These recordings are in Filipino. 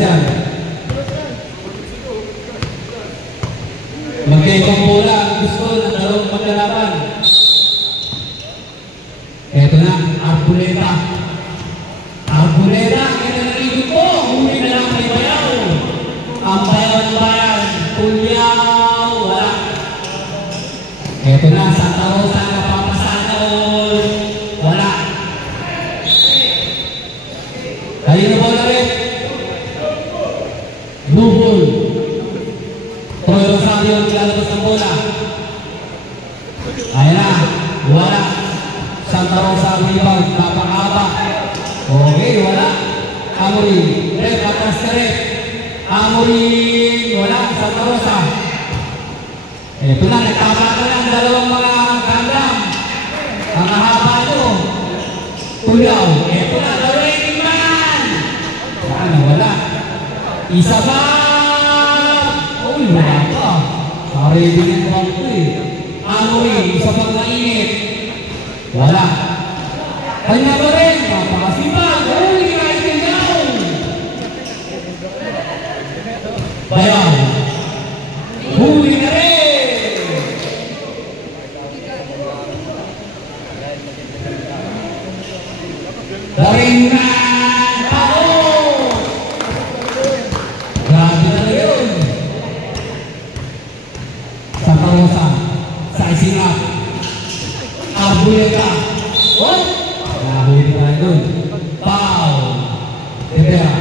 yan. Magkaibang bola. Gusto ng dalawang maglalaban. Eto na, Arboleda. Arboleda, kaya narinig ko. Huli na lang kay Bayaw. Ang Bayaw ng bayan. Tulyaw, wala. Eto na, Santa Rosa, napapasanol. Wala. Ayun na bola rin. Blue ball. Troy Rosario ang lalabas ng bola. Ayun na, wala. Santa Rosa ang rebound, napakaba. Okay, wala. Amorin, red, atas ka red. Amorin, wala. Santa Rosa. Ito na, nagtama na lang dalawang mga kandang. Ang haba nyo. Tulyaw. Ito na, the raining man. Ano, wala. Isa pa. Uy, wala pa. Sorry, din ang ito eh. Amorin, isa pang mainit. Wala. Kanya ba rin? Papakasipag. Uy, rising down. Bayaw. Huli na rin. Daring na. Pao. Grabe na yun. Santa Rosa. Sizing up. Arboleda. What? Nahuli tayo dun. Pao. Rivera.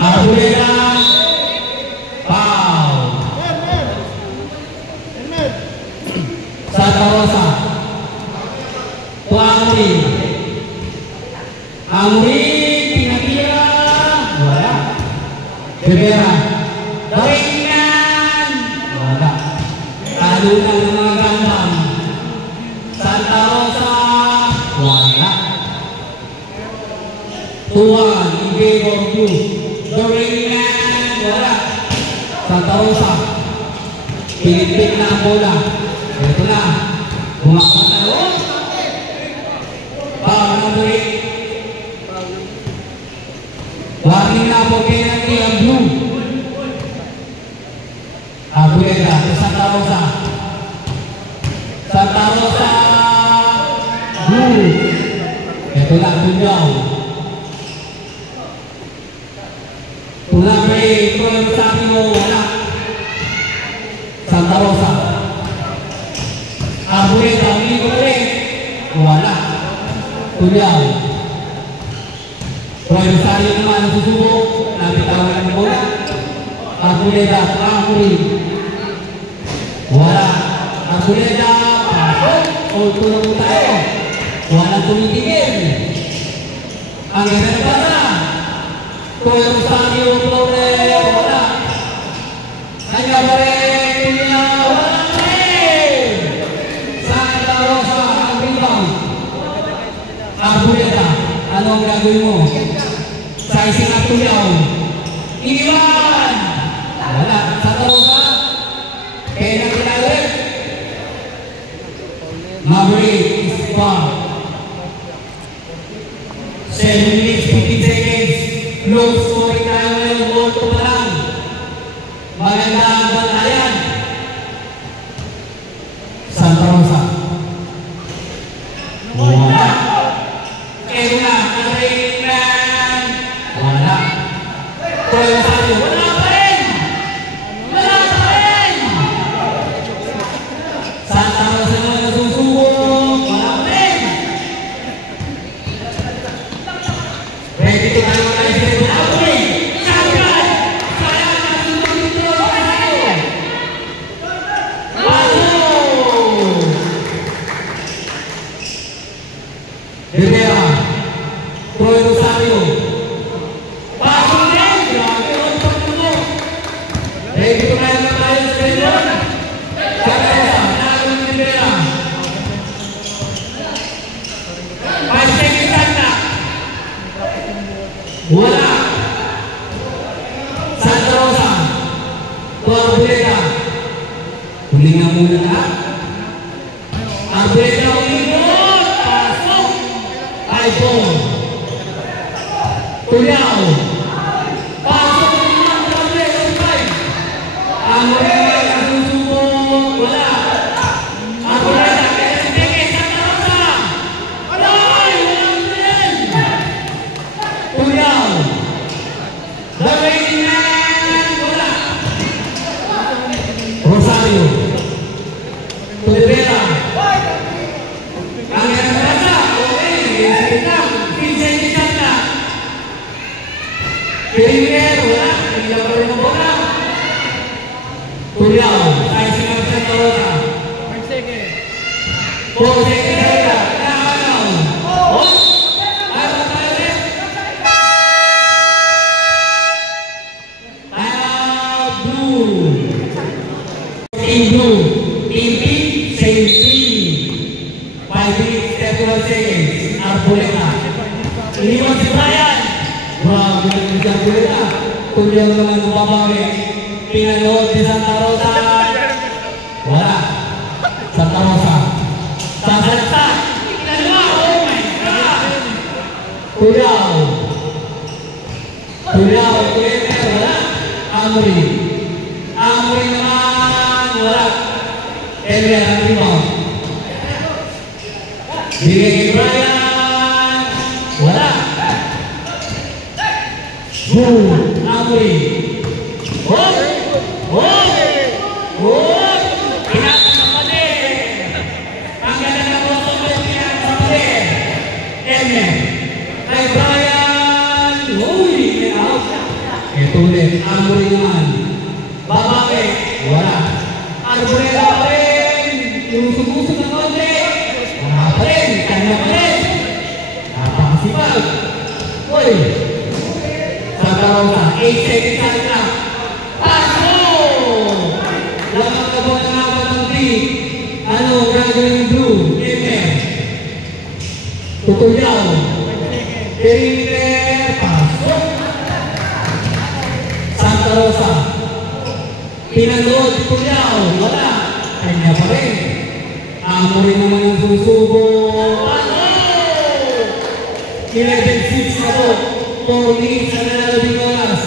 Arboleda. Pao. Santa Rosa. Tuangri. Amri. Pinatira. Wala. Rivera. Daringan. Wala. Talunan ng mga gandang. Santa Rosa. Wala. Tuan. Ibigor Blue. Daringan. Wala. Santa Rosa. Pinipit na ang bola. Ito na. Bumakat na. Pao na doon. Warning na po penalty ang Blue. Arboleda sa Santa Rosa. Santa Rosa. Blue. Ito na, Tulyaw. Tulapay, Troy Rosario, wala. Santa Rosa. Arboleda, ulit. Wala. Tulyaw. Troy Rosario naman susubok. Nabitawan ng bola. Arboleda, Amorin. Wala. Arboleda, pasok. O tulong tayo. Walang tumitigil. Ang inagpasa. Troy Rosario, Flores. Wala. Kanya ba rin? Tulyaw. Wala rin. Santa Rosa, ang rebound. Arboleda, anong gagawin mo? Sizing up Tulyaw. Iniwan. Wala. Santa Rosa. Kaya na kinalit. Maverick is far. 7 minutes, 15 seconds. Low scoring tayo ngayon. Goal to pa lang. Maganda ang bantayan. Santa Rosa. Wala. Kaya na. Kailan. Wala. Troy Rosario. Wala pa rin. Wala pa rin. Santa Rosa na nagsusubok. Wala pa rin. Ready to tayo na tayo. Apoy. Sangkat. Sayang natin dito. Rosario. Pasok. Rivera. Troy Rosario. Pasok din. Grabe ang pagtulog. Ready to tayo na tayo sa Rivera. Santa Rosa. Nagawin ni Rivera. 5 seconds Santa. Wala. Santa Rosa. Arboleda. Huli nga muna na. Arboleda ulit. Pasok. Ball. Tuliao. Pasok ng Grande. Amorin. Susubok. Wala. Amorin. Kaya Santa Rosa. Ay! Walang din. Tuliao. Gawin na. Wala. Rosario. Tulibera. Ang Santa. Okay. Vincent Santa. Premier. Wala. Hindi lang pa rin ang bola. Tuliao. Tayo si Santa Rosa. 4 seconds. 4 seconds. Nakakalaw. Oh! Ayaw tayo rin. Blue. Team Blue. Team Pink. Same team. 5 minutes, 31 seconds. Arboleta. Iniwan si Brian. Grabe naman si Arboleta. Tuliao naman bumabawi. Pinanood si Santa Rosa. Wala. Santa Rosa. Sasalta. Pinanood. Oh my God. Tuliao. Tuliao. Wala. Amory. Amory naman. Wala. Elmer ang rebound. Bigay kay Brian. Wala. Boom. Amory. Oh! Oh! Oh! Pinatang ang mali. Ang ganda ng botong ko yung pinatang ang mali. Elmer. Kay Brian. Uy! May out. Ito ulit. Amory naman. Babae. Wala. Arboleta pa rin. Lusog-lusog ng konti. Wala pa rin. Kanya pa rin. Napakasipag. Uy! Santa Rosa. 8 seconds na. Paso! Lamang na po ng apat ng team. Ano gagawin ng Blue? Elmer. Tutuliao. Elmer. Paso. Santa Rosa. Pinanood. Tutuliao. Wala. Kanya pa rin. Amorin naman ang susubo. Paso! 11-6 na po. 4 minutes na nalalabing oras.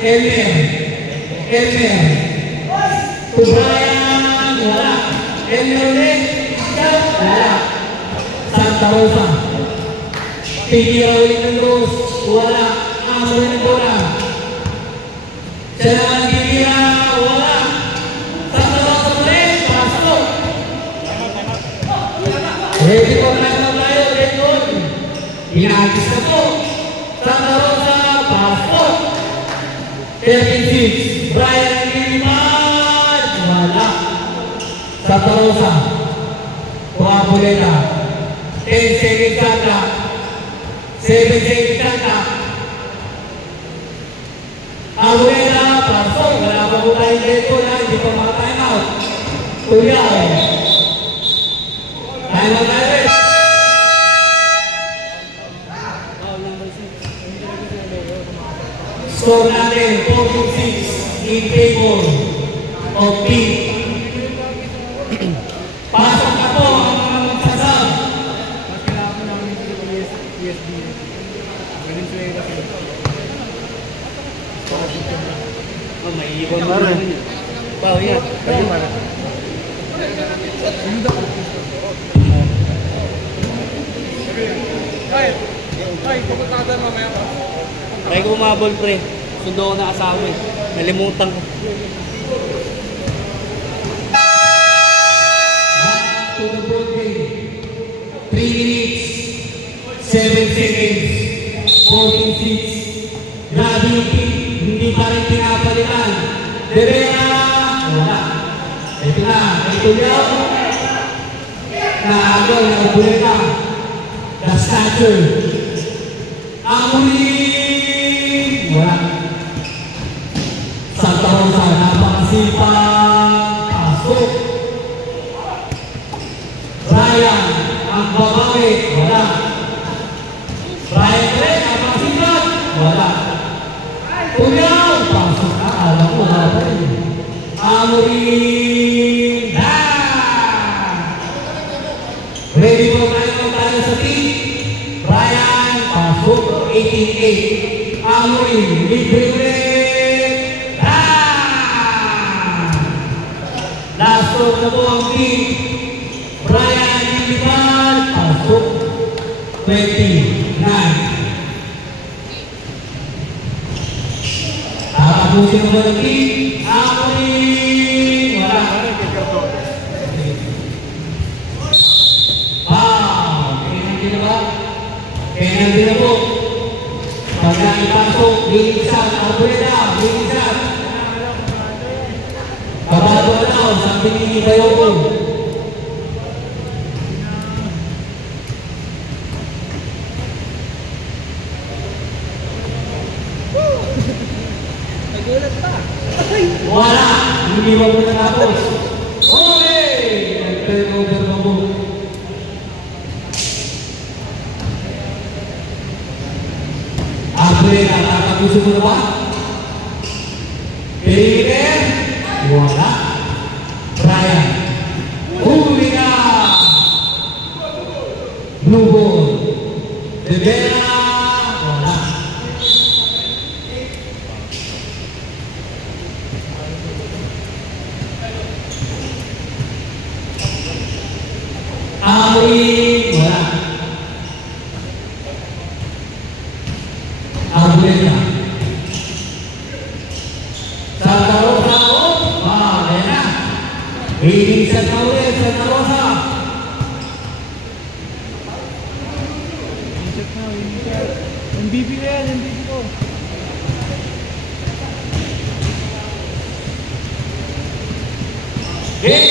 Elmer. Elmer. To Brian. Wala. Elmer ulit. Wala. Santa Rosa. Titira ulit ng Rose. Wala. Amorin ng bola. Siya naman titira. Wala. Santa Rosa ulit. Pasok. Ready po na tayo. Ready on. Pinagis na po. Santa Rosa, pasok. 36. Brian Gilman. Wala. Santa Rosa. Arboleta. 10 seconds Santa. 7 seconds Santa. Arboleta, pasok. Wala pa po tayong dito na. Hindi pa mga time out. Tuliao. Time out tayo rin. Score natin 4-6 in favor of Pink. Pasok na po ang mga magsasab. Kailangan mo namin yung USB. Ganun siya yung kasi. Oh, may ibon mo rin. Pao yan. Pwede para. Ay, pupunta ka mamaya pa. Kaya ko umabol pre. Sundo ko na asawa eh. Nalimutan ko. Back to the ball game. 3 minutes. 7 seconds. 14-6. Grabe yung Pink. Hindi pa rin pinapalitan. Derera. Wala. Ito na. Ito yan. Naagaw na Arboleta. The stature. Amory. Wala. Santa Rosa. Napakasipang. Pasok. Brian. Ang babae. Wala. Brian rin. Napakasipang. Wala. Tuliao. Pasok na. Alam ko na pa rin. Amory. Ready po tayo sa team. Brian. Pasok na po ang team. Brian Diliman. Pasok. 29. Tatapusin mo ng team. Amoy. Wala. Penalty na ba? Penalty na po. Pagka ipasok, linisan, Albreda, linisan. Kabato na, sabi ni Bayo po. Nagulat pa. Wala! Hindi mo na tapos. Okay! Nag-turnover na po. Albreda, tatapusin mo na ba? Perimeter? Wala. Brian. Huli na! Blue ball. De Vera. Wala. Amoy. Wala. Albreda. Santa Rosa. Ayan na. Linisan na ulit, Santa Rosa. Insert na, insert. MVP na yan, MVP ko. Game